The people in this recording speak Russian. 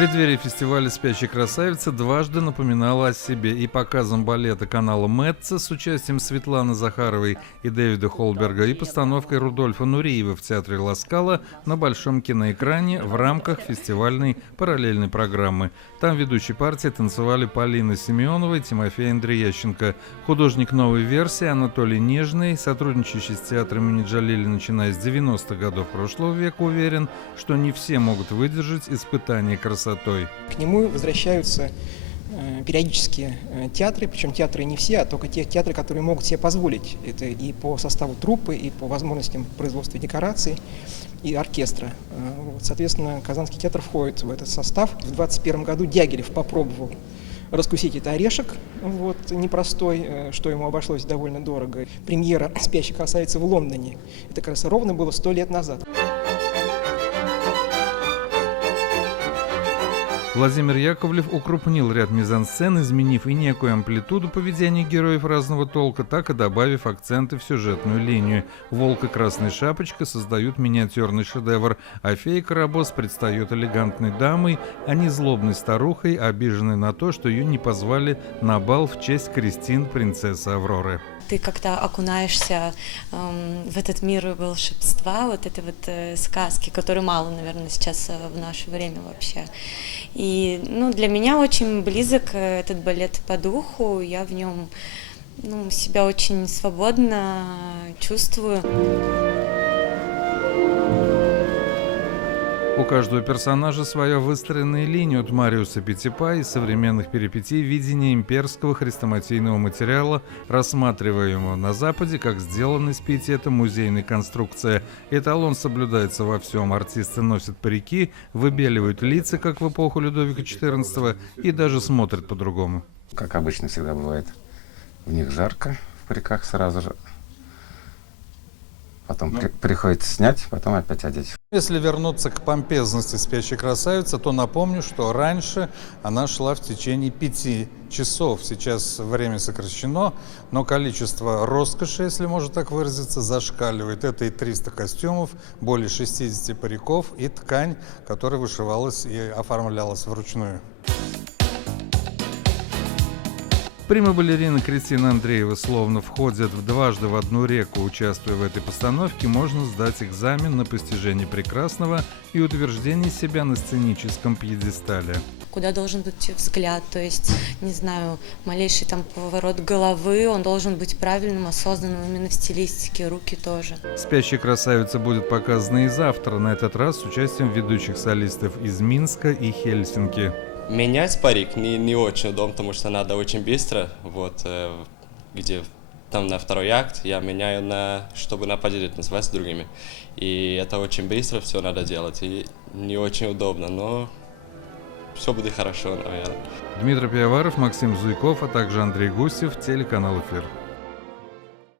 преддверии фестиваля «Спящая красавица» дважды напоминала о себе и показом балета канала Метца с участием Светланы Захаровой и Дэвида Холберга, и постановкой Рудольфа Нуриева в театре Ла Скала на большом киноэкране в рамках фестивальной параллельной программы. Там ведущие партии танцевали Полина Семенова и Тимофей Андреященко. Художник новой версии Анатолий Нежный, сотрудничающий с театром имени Джалили, начиная с 90-х годов прошлого века, уверен, что не все могут выдержать испытание красотой. К нему возвращаются периодически театры, причем театры не все, а только те театры, которые могут себе позволить. Это и по составу труппы, и по возможностям производства декораций и оркестра. Соответственно, Казанский театр входит в этот состав. В 2021 году Дягилев попробовал раскусить этот орешек, непростой, что ему обошлось довольно дорого. Премьера «Спящей красавицы» в Лондоне. Это как раз ровно было 100 лет назад. Владимир Яковлев укрупнил ряд мизансцен, изменив и некую амплитуду поведения героев разного толка, так и добавив акценты в сюжетную линию. Волк и Красная Шапочка создают миниатюрный шедевр, а фея Карабос предстает элегантной дамой, а не злобной старухой, обиженной на то, что ее не позвали на бал в честь Кристин, принцессы Авроры. Ты как-то окунаешься в этот мир волшебства, вот этой сказки, которой мало, наверное, сейчас в наше время вообще. И для меня очень близок этот балет по духу, я в нем себя очень свободно чувствую. У каждого персонажа своя выстроенная линия, от Мариуса Петипа и современных перипетий видения имперского хрестоматийного материала, рассматриваемого на Западе как сделанный с пиететом музейной конструкция. Эталон соблюдается во всем. Артисты носят парики, выбеливают лица, как в эпоху Людовика XIV, и даже смотрят по-другому. Как обычно всегда бывает, в них жарко, в париках сразу же. Потом приходится снять, потом опять одеть. Если вернуться к помпезности «Спящей красавицы», то напомню, что раньше она шла в течение 5 часов. Сейчас время сокращено, но количество роскоши, если можно так выразиться, зашкаливает. Это и 300 костюмов, более 60 париков и ткань, которая вышивалась и оформлялась вручную. Прима-балерина Кристина Андреева словно входит дважды в одну реку. Участвуя в этой постановке, можно сдать экзамен на постижение прекрасного и утверждение себя на сценическом пьедестале. Куда должен быть взгляд, то есть, малейший поворот головы, он должен быть правильным, осознанным именно в стилистике, руки тоже. «Спящая красавица» будет показана и завтра, на этот раз с участием ведущих солистов из Минска и Хельсинки. Менять парик не очень удобно, потому что надо очень быстро, где там на второй акт я меняю чтобы нападение танцевать с другими. И это очень быстро все надо делать, и не очень удобно, но все будет хорошо, наверное. Дмитрий Пиаваров, Максим Зуйков, а также Андрей Гусев, телеканал «Эфир».